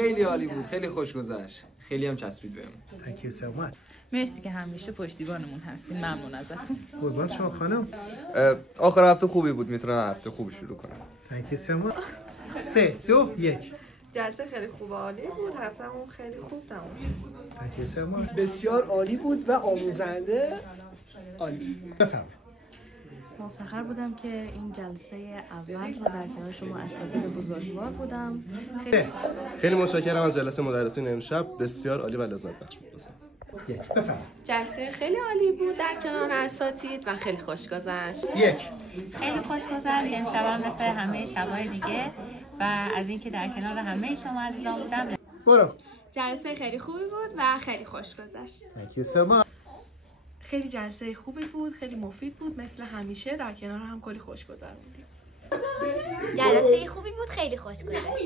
خیلی عالی بود، خیلی خوش گذشت، خیلی هم چسبید بهم. Thank you so much. مرسی که همیشه پشتیبانمون هستین. ممنون ازتون. قربان شما خانم. آخر هفته خوبی بود، میتونم هفته خوبی شروع کنم. Thank you so much. 3 2 1. جلسه خیلی خوب عالی بود، هفته‌مون خیلی خوب تموم شد. Thank you so much. بسیار عالی بود و آموزنده. عالی. بفرمایید. مفتخر بودم که این جلسه اول رو در کنار شما اساتید بزرگوار بودم. خیلی متشکرم از جلسه مدرسین امشب، بسیار عالی و لذت بخش بود. بفرمایید. جلسه خیلی عالی بود در کنار اساتید و خیلی خوش گذشت. 1. خیلی خوش گذشت. امشبم مثل همه شب‌های دیگه و از اینکه در کنار همه شما عزیزان بودم. برو. جلسه خیلی خوبی بود و خیلی خوش گذشت. Thank you so much. خیلی جلسه خوبی بود، خیلی مفید بود، مثل همیشه در کنار هم کلی خوش گذروندیم. جلسه خوبی بود، خیلی خوش گذشت.